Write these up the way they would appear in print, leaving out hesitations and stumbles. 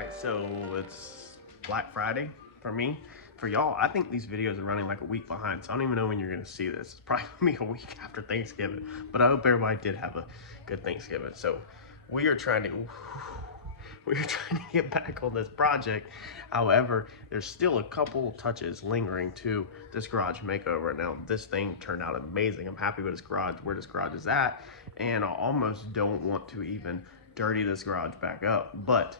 right, so it's Black Friday for me. For y'all, I think these videos are running like a week behind, so I don't even know when you're gonna see this. It's probably gonna be a week after Thanksgiving, but I hope everybody did have a good Thanksgiving. So we are trying to get back on this project. However, there's still a couple touches lingering to this garage makeover. Now, this thing turned out amazing. I'm happy with this garage, where this garage is at, and I almost don't want to even dirty this garage back up. But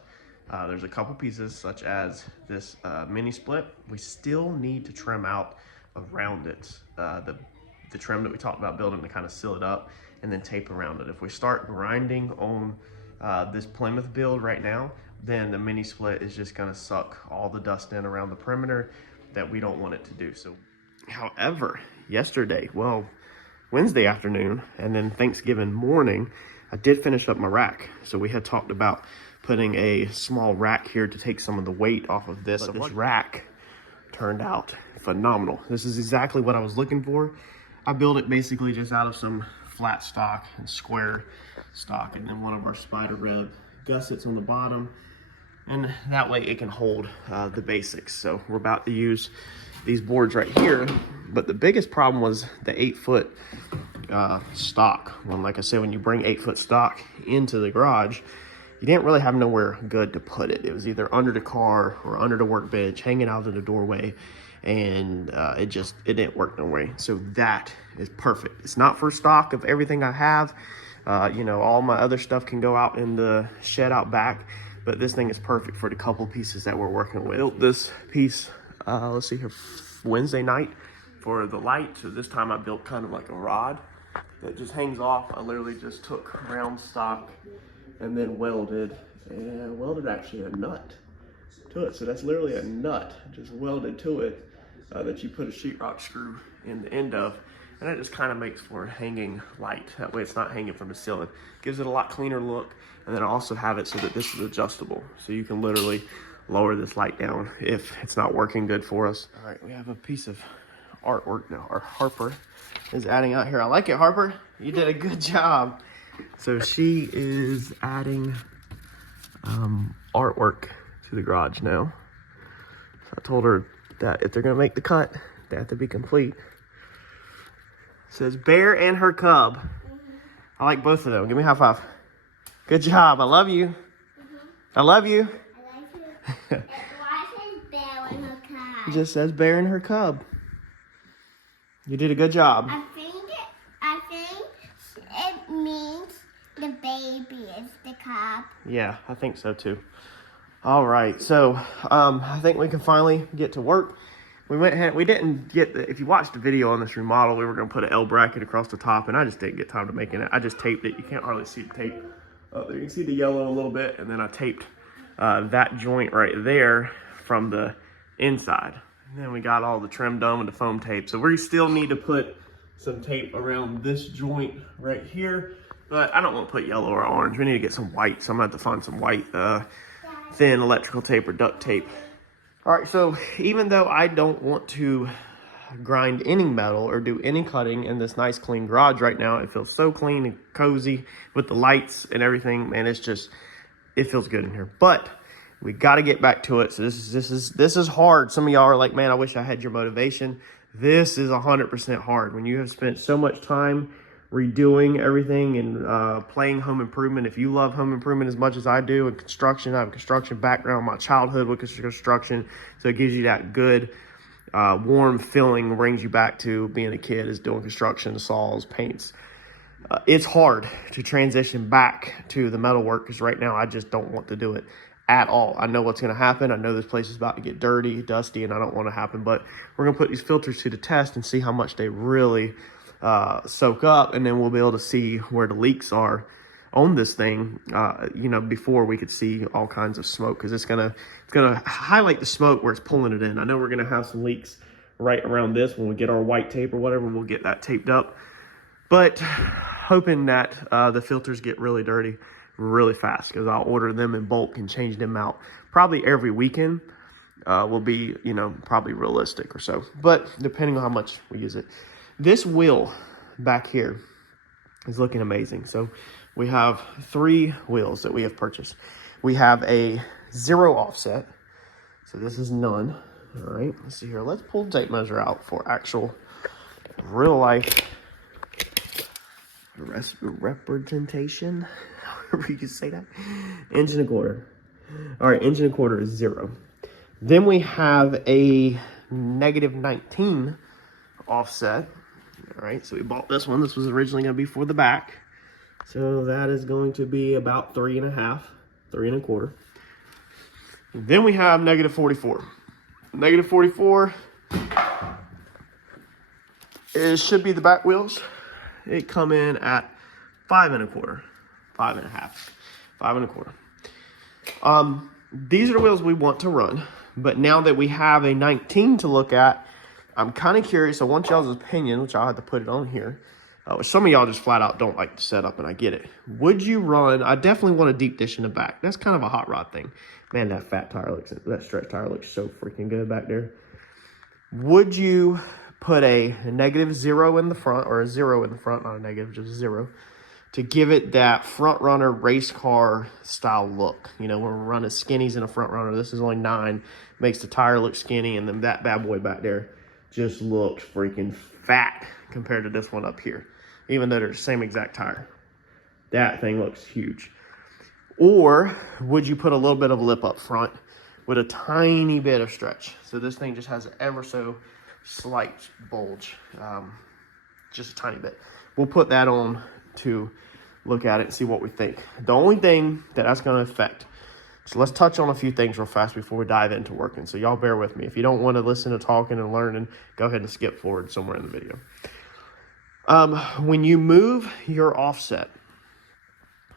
there's a couple pieces, such as this mini split. We still need to trim out around it, the trim that we talked about building to kind of seal it up, and then tape around it. If we start grinding on this Plymouth build right now, then the mini split is just gonna suck all the dust in around the perimeter that we don't want it to do. So, however, yesterday, well, Wednesday afternoon and then Thanksgiving morning, I did finish up my rack. So we had talked about putting a small rack here to take some of the weight off of this. But this rack turned out phenomenal. This is exactly what I was looking for. I built it basically just out of some flat stock and square stock, and then one of our spider reb gussets on the bottom, and that way it can hold the basics. So we're about to use these boards right here, but the biggest problem was the 8-foot stock. When, like I said, when you bring 8-foot stock into the garage, you didn't really have nowhere good to put it. It was either under the car or under the workbench, hanging out of the doorway, and it didn't work no way. So that is perfect. It's not for stock of everything I have. You know, all my other stuff can go out in the shed out back, but this thing is perfect for the couple pieces that we're working with. Built this piece, let's see here, Wednesday night for the light. So this time I built kind of like a rod that just hangs off. I literally just took round stock and then welded actually a nut to it. So that's literally a nut just welded to it that you put a sheetrock screw in the end of. And that just kind of makes for a hanging light. That way it's not hanging from the ceiling. Gives it a lot cleaner look. And then I also have it so that this is adjustable. So you can literally lower this light down if it's not working good for us. All right, we have a piece of artwork now. Our Harper is adding out here. I like it, Harper. You did a good job. So she is adding artwork to the garage now. So I told her that if they're gonna make the cut, they have to be complete. It says bear and her cub. I like both of them. Give me a high five. Good job. I love you. I love you. I like you. Why says bear and her cub? It just says bear and her cub. You did a good job. I think it means the baby is the cub. Yeah, I think so too. All right, so I think we can finally get to work. We didn't get if you watched the video on this remodel, we were gonna put an L bracket across the top, and I just didn't get time to making it. I just taped it. You can't hardly see the tape. There you can see the yellow a little bit, and then I taped that joint right there from the inside. And then we got all the trim done with the foam tape. So we still need to put some tape around this joint right here, but I don't want to put yellow or orange. We need to get some white, so I'm gonna have to find some white thin electrical tape or duct tape. All right, so even though I don't want to grind any metal or do any cutting in this nice clean garage right now, it feels so clean and cozy with the lights and everything, and it feels good in here. But we got to get back to it. So this is hard. Some of y'all are like, man, I wish I had your motivation. This is 100% hard when you have spent so much time redoing everything and playing home improvement. If you love home improvement as much as I do, and construction, I have a construction background. My childhood was construction, so it gives you that good warm feeling, brings you back to being a kid, is doing construction, saws, paints. It's hard to transition back to the metal work because right now I just don't want to do it at all. I know what's going to happen. I know this place is about to get dirty, dusty, and I don't want to happen, but we're going to put these filters to the test and see how much they really soak up, and then we'll be able to see where the leaks are on this thing, you know, before we could see all kinds of smoke, because it's gonna highlight the smoke where it's pulling it in. I know we're gonna have some leaks right around this. When we get our white tape or whatever, we'll get that taped up, but hoping that the filters get really dirty really fast, because I'll order them in bulk and change them out probably every weekend. Will be, you know, probably realistic or so, but depending on how much we use it. This wheel back here is looking amazing. So we have 3 wheels that we have purchased. We have a 0 offset. So this is none. All right, let's see here. Let's pull the tape measure out for actual real life representation. However you can say that. Inch and a quarter. All right, inch and a quarter is 0. Then we have a -19 offset. All right, so we bought this one. This was originally going to be for the back. So that is going to be about 3.5, 3.25. Then we have -44. -44 should be the back wheels. It come in at 5.25, 5.5, 5.25. These are the wheels we want to run, but now that we have a 19 to look at, I'm kind of curious. I want y'all's opinion, which I'll have to put it on here. Some of y'all just flat out don't like the setup, and I get it. Would you run? I definitely want a deep dish in the back. That's kind of a hot rod thing. Man, that stretch tire looks so freaking good back there. Would you put a -0 in the front, or a 0 in the front, not a negative, just a 0, to give it that front runner race car style look? You know, when we're running skinnies in a front runner, this is only 9, makes the tire look skinny, and then that bad boy back there just looks freaking fat compared to this one up here, even though they're the same exact tire. That thing looks huge. Or would you put a little bit of lip up front with a tiny bit of stretch? So this thing just has an ever so slight bulge, just a tiny bit. We'll put that on to look at it and see what we think. The only thing that's going to affect, so let's touch on a few things real fast before we dive into working. So y'all bear with me. If you don't want to listen to talking and learning, go ahead and skip forward somewhere in the video. When you move your offset,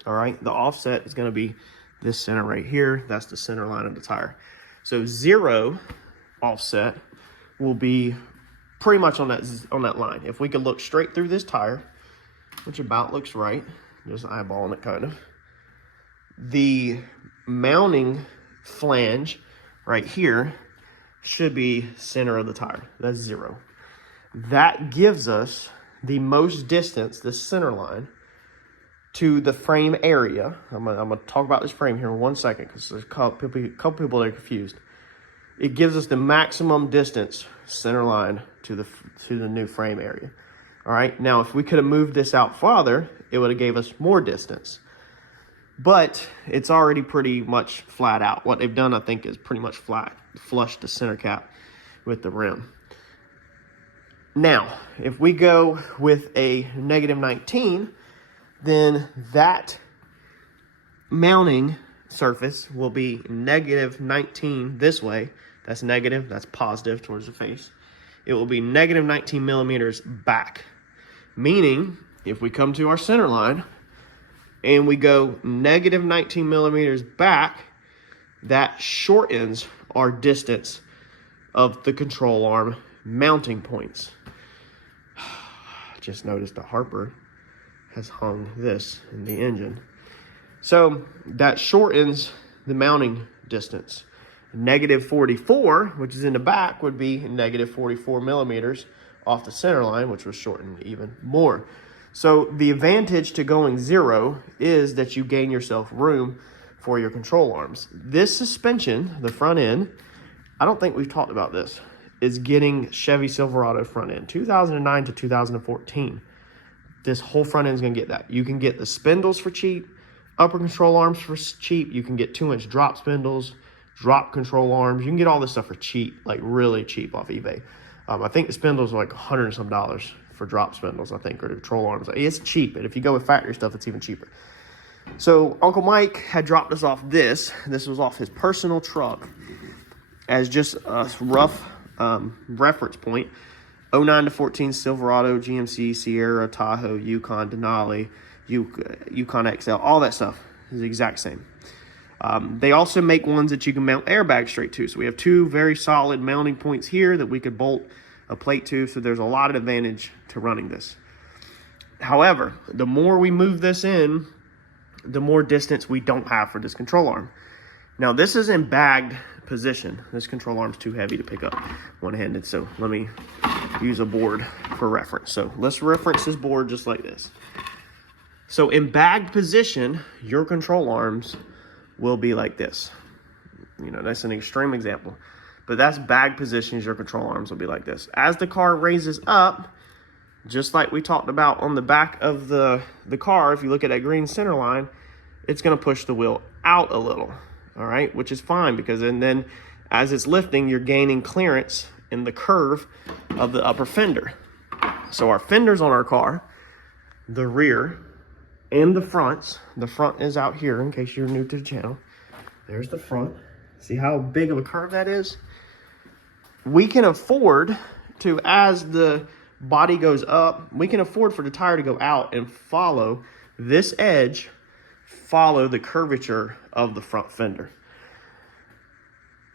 all right, the offset is going to be this center right here. That's the center line of the tire. So 0 offset will be pretty much on that line. If we could look straight through this tire, which about looks right, just eyeballing it kind of, the mounting flange right here should be center of the tire. That's 0. That gives us the most distance, this center line, to the frame area. I'm gonna talk about this frame here in 1 second, because there's a couple people that are confused. It gives us the maximum distance, center line, to the new frame area. All right, now if we could have moved this out farther, it would have gave us more distance. But it's already pretty much flat out. What they've done, I think, is pretty much flush the center cap with the rim. Now, if we go with a -19, then that mounting surface will be -19 this way. That's negative, that's positive towards the face. It will be -19 millimeters back. Meaning, if we come to our center line and we go -19 millimeters back, that shortens our distance of the control arm mounting points. Just noticed the Harper has hung this in the engine. So that shortens the mounting distance. -44, which is in the back, would be -44 millimeters off the center line, which was shortened even more. So the advantage to going 0 is that you gain yourself room for your control arms. This suspension, the front end, I don't think we've talked about this, is getting Chevy Silverado front end. 2009 to 2014. This whole front end is going to get that. You can get the spindles for cheap, upper control arms for cheap. You can get 2-inch drop spindles, drop control arms. You can get all this stuff for cheap, like really cheap off eBay. I think the spindles are like $100 and some for drop spindles, I think, or the control arms. It's cheap, and if you go with factory stuff, it's even cheaper. So Uncle Mike had dropped us off this. This was off his personal truck as just a rough reference point. 09 to 14 Silverado, GMC, Sierra, Tahoe, Yukon, Denali, Yukon XL, all that stuff is the exact same. They also make ones that you can mount airbags straight to. So we have 2 very solid mounting points here that we could bolt a plate to. So there's a lot of advantage to running this. However, the more we move this in, the more distance we don't have for this control arm. Now this is in bagged position. This control arm is too heavy to pick up one-handed. So let me use a board for reference. So let's reference this board just like this. So in bagged position, your control arms will be like this. You know, that's an extreme example. But that's bag positions, your control arms will be like this. As the car raises up, just like we talked about on the back of the car, if you look at that green center line, it's going to push the wheel out a little, all right? Which is fine, because then as it's lifting, you're gaining clearance in the curve of the upper fender. So our fenders on our car, the rear and the fronts, the front is out here in case you're new to the channel. There's the front. See how big of a curve that is? We can afford to, as the body goes up, we can afford for the tire to go out and follow this edge, follow the curvature of the front fender.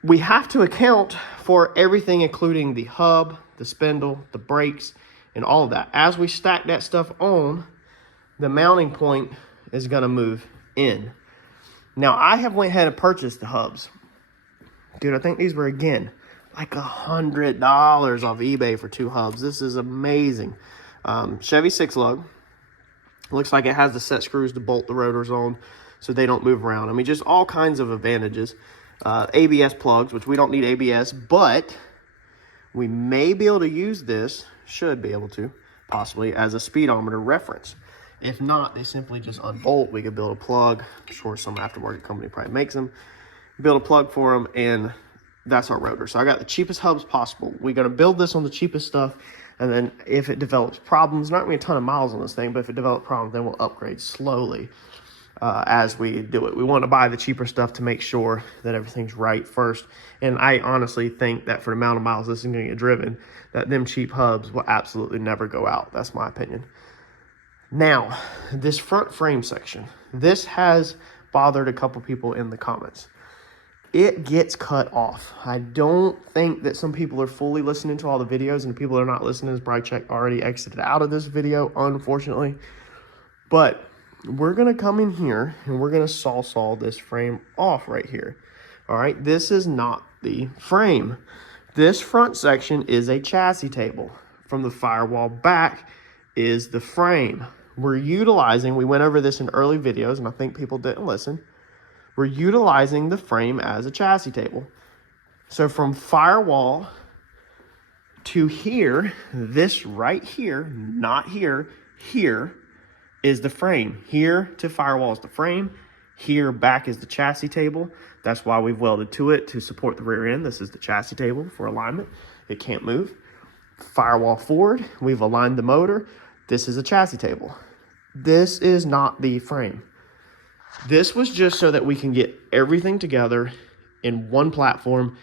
We have to account for everything, including the hub, the spindle, the brakes, and all of that. As we stack that stuff on, the mounting point is going to move in. Now, I have went ahead and purchased the hubs. Dude, I think these were, again, like $100 off eBay for 2 hubs. This is amazing. Chevy 6-lug. Looks like it has the set screws to bolt the rotors on so they don't move around. I mean, just all kinds of advantages. ABS plugs, which we don't need ABS, but we may be able to use this, should be able to, possibly, as a speedometer reference. If not, they simply just unbolt. We could build a plug. I'm sure some aftermarket company probably makes them. Build a plug for them, and that's our rotor. So I got the cheapest hubs possible. We're going to build this on the cheapest stuff, and then if it develops problems, not going to be a ton of miles on this thing, but if it develops problems, then we'll upgrade slowly as we do it. We want to buy the cheaper stuff to make sure that everything's right first. And I honestly think that for the amount of miles this is going to get driven, that them cheap hubs will absolutely never go out. That's my opinion. Now, this front frame section, this has bothered a couple people in the comments. It gets cut off. I don't think that some people are fully listening to all the videos, and the people that are not listening is probably already exited out of this video, unfortunately. But we're going to come in here and we're going to saw this frame off right here. All right, this is not the frame. This front section is a chassis table. From the firewall back is the frame. We're utilizing, we went over this in early videos, and I think people didn't listen. We're utilizing the frame as a chassis table. So from firewall to here, this right here, not here, here is the frame. Here to firewall is the frame. Here back is the chassis table. That's why we've welded to it to support the rear end. This is the chassis table for alignment. It can't move. Firewall forward, we've aligned the motor. This is a chassis table. This is not the frame. This was just so that we can get everything together in one platform.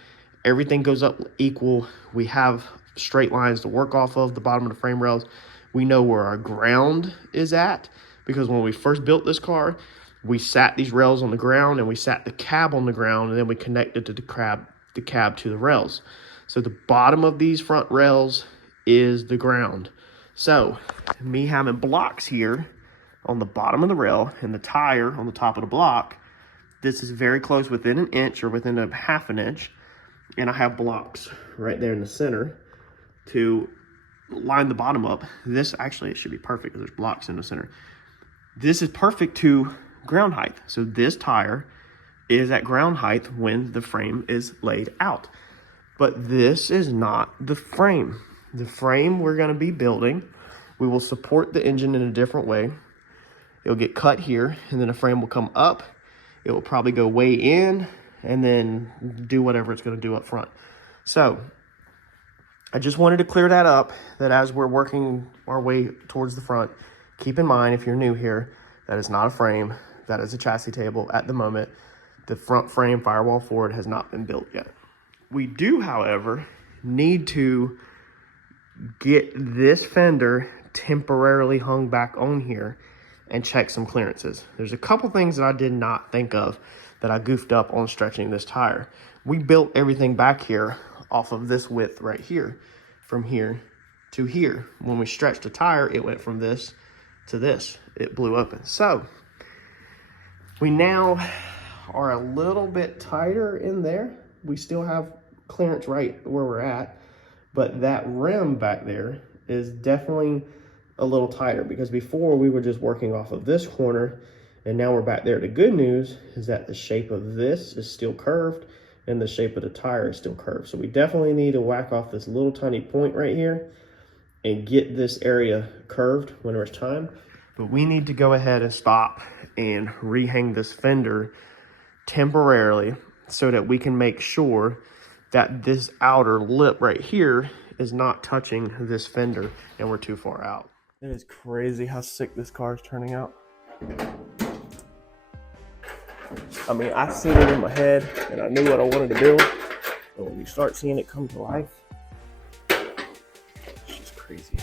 Everything goes up equal. We have straight lines to work off of the bottom of the frame rails. We know where our ground is at, because when we first built this car, we sat these rails on the ground and we sat the cab on the ground, and then we connected to the cab to the rails. So the bottom of these front rails is the ground. So me having blocks here on the bottom of the rail and the tire on the top of the block, this is very close, within an inch or within a half an inch. And I have blocks right there in the center to line the bottom up. This actually, it should be perfect because there's blocks in the center. This is perfect to ground height. So this tire is at ground height when the frame is laid out. But this is not the frame. The frame we're going to be building, we will support the engine in a different way. It'll get cut here, and then the frame will come up. It will probably go way in and then do whatever it's going to do up front. So I just wanted to clear that up, that as we're working our way towards the front, keep in mind, if you're new here, that is not a frame. That is a chassis table at the moment. The front frame firewall forward has not been built yet. We do, however, need to get this fender temporarily hung back on here and check some clearances. There's a couple things that I did not think of that I goofed up on stretching this tire. We built everything back here off of this width right here, from here to here. When we stretched the tire, it went from this to this. It blew open. So we now are a little bit tighter in there. We still have clearance right where we're at, but that rim back there is definitely a little tighter, because before we were just working off of this corner And now we're back there. The good news is that the shape of this is still curved and the shape of the tire is still curved. So we definitely need to whack off this little tiny point right here and get this area curved when there's time. But we need to go ahead and stop and rehang this fender temporarily so that we can make sure that this outer lip right here is not touching this fender and we're too far out. It is crazy how sick this car is turning out. I mean, I seen it in my head and I knew what I wanted to do. But when you start seeing it come to life, it's just crazy.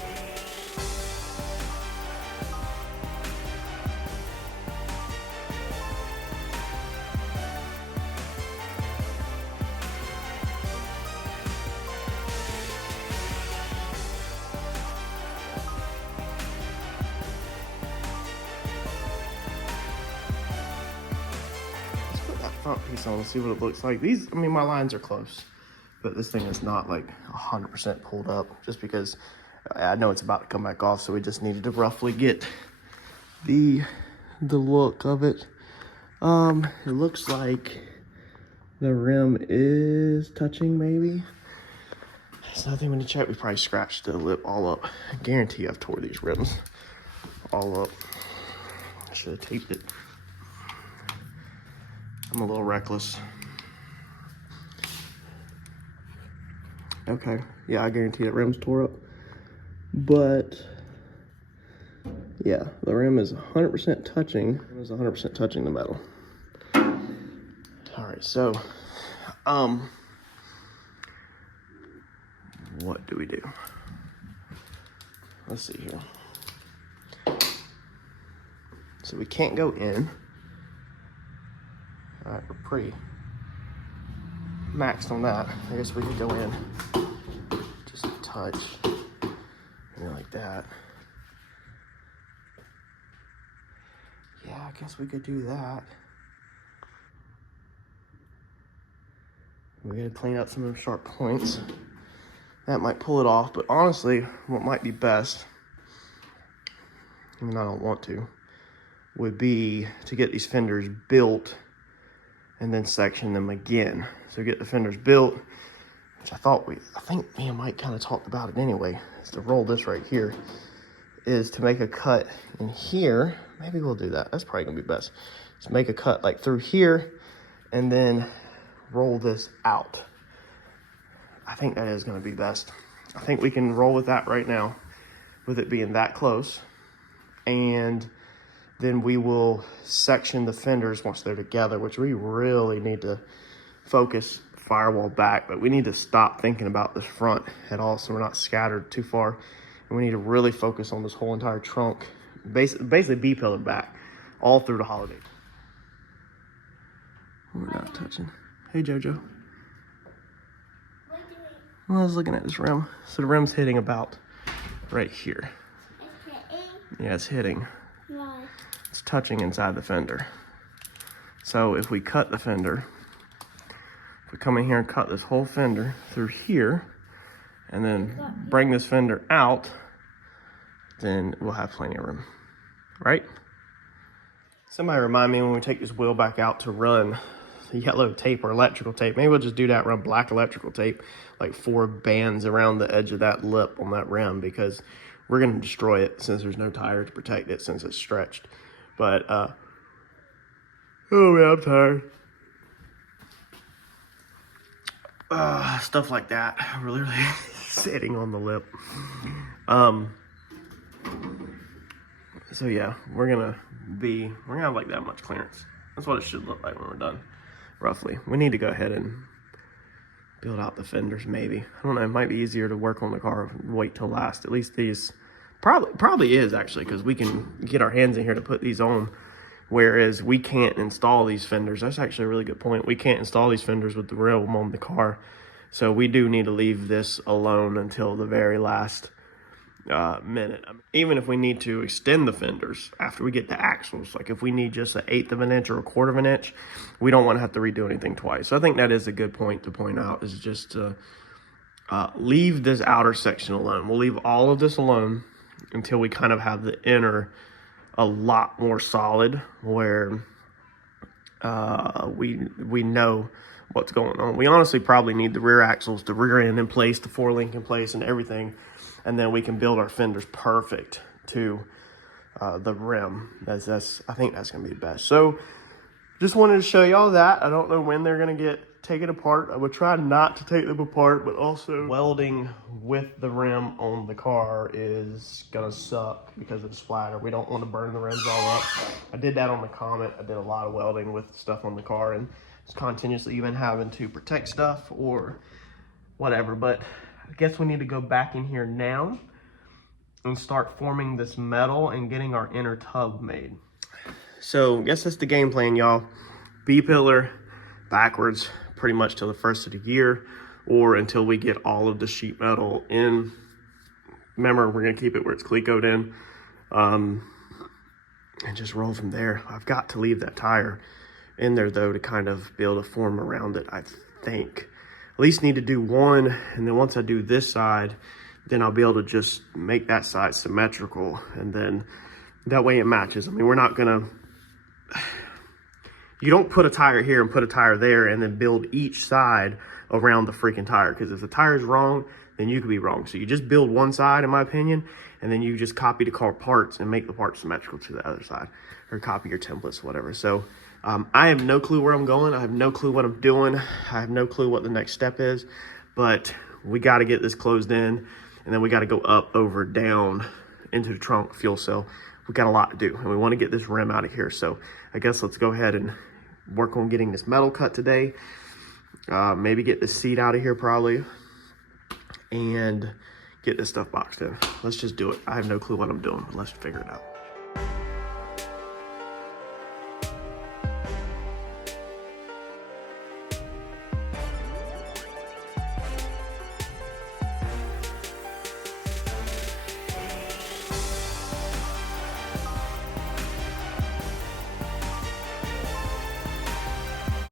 Front piece on and see what it looks like. These, I mean, my lines are close, but this thing is not like 100% pulled up just because I know it's about to come back off, so we just needed to roughly get the look of it. It looks like the rim is touching maybe. So I think when you check, we probably scratched the lip all up. I guarantee I've tore these rims all up. I should have taped it. I'm a little reckless. Okay, yeah, I guarantee that rim's tore up. But yeah, the rim is 100% touching. It was 100% touching the metal. All right, so what do we do? Let's see here. So we can't go in. All right, we're pretty maxed on that. I guess we could go in just a touch, and like that. Yeah, I guess we could do that. We gotta clean up some of them sharp points. That might pull it off, but honestly, what might be best, even though I don't want to, would be to get these fenders built and then section them again. So get the fenders built, which I think me and Mike kind of talked about it anyway, is to roll this right here, is to make a cut in here. Maybe we'll do that. That's probably gonna be best. Just make a cut like through here and then roll this out. I think that is gonna be best. I think we can roll with that right now with it being that close. And then we will section the fenders once they're together, which we really need to focus firewall back, but we need to stop thinking about this front at all so we're not scattered too far. And we need to really focus on this whole entire trunk, basically B-pillar back all through the holiday. We're not touching. Hey, JoJo. What are you doing? Well, I was looking at this rim. So the rim's hitting about right here. It's hitting. Yeah, it's hitting. Why? It's touching inside the fender. So if we cut the fender, if we come in here and cut this whole fender through here, and then bring this fender out, then we'll have plenty of room, right? Somebody remind me when we take this wheel back out to run the yellow tape or electrical tape. Maybe we'll just do that, run black electrical tape, like 4 bands around the edge of that lip on that rim, because we're gonna destroy it since there's no tire to protect it since it's stretched. But, oh man, I'm tired. Stuff like that. We're literally sitting on the lip. So yeah, we're gonna have like that much clearance. That's what it should look like when we're done, roughly. We need to go ahead and build out the fenders, maybe. I don't know, it might be easier to work on the car, wait till last. At least these, probably is actually, because we can get our hands in here to put these on, whereas we can't install these fenders. That's actually a really good point. We can't install these fenders with the rim on the car. So we do need to leave this alone until the very last minute. Even if we need to extend the fenders after we get the axles, like if we need just 1/8 of an inch or 1/4 of an inch, we don't want to have to redo anything twice. So I think that is a good point to point out, is just to leave this outer section alone. We'll leave all of this alone until we kind of have the inner a lot more solid, where we know what's going on. We honestly probably need the rear axles, the rear end in place, the 4-link in place, and everything, and then we can build our fenders perfect to the rim. I think that's gonna be the best. So just wanted to show y'all that. I don't know when they're gonna get taken apart. I would try not to take them apart, but also welding with the rim on the car is gonna suck because of the splatter. We don't want to burn the rims all up. I did that on the Comet. I did a lot of welding with stuff on the car, and it's continuously even having to protect stuff or whatever. But I guess we need to go back in here now and start forming this metal and getting our inner tub made. So I guess that's the game plan, y'all. B-pillar backwards pretty much till the first of the year, or until we get all of the sheet metal in. Remember, we're gonna keep it where it's Clecoed in, and just roll from there. I've got to leave that tire in there though to kind of be able to form around it. I think at least need to do one, and then once I do this side, then I'll be able to just make that side symmetrical, and then that way it matches. I mean, we're not gonna, you don't put a tire here and put a tire there and then build each side around the freaking tire, because if the tire is wrong, then you could be wrong. So you just build one side, in my opinion, and then you just copy the car parts and make the parts symmetrical to the other side, or copy your templates, whatever. So I have no clue where I'm going. I have no clue what I'm doing. I have no clue what the next step is, but we got to get this closed in, and then we got to go up, over, down into the trunk, fuel cell. We got a lot to do, and we want to get this rim out of here. So I guess let's go ahead and work on getting this metal cut today. Maybe get the seat out of here probably, and get this stuff boxed in. Let's just do it. I have no clue what I'm doing, but let's figure it out.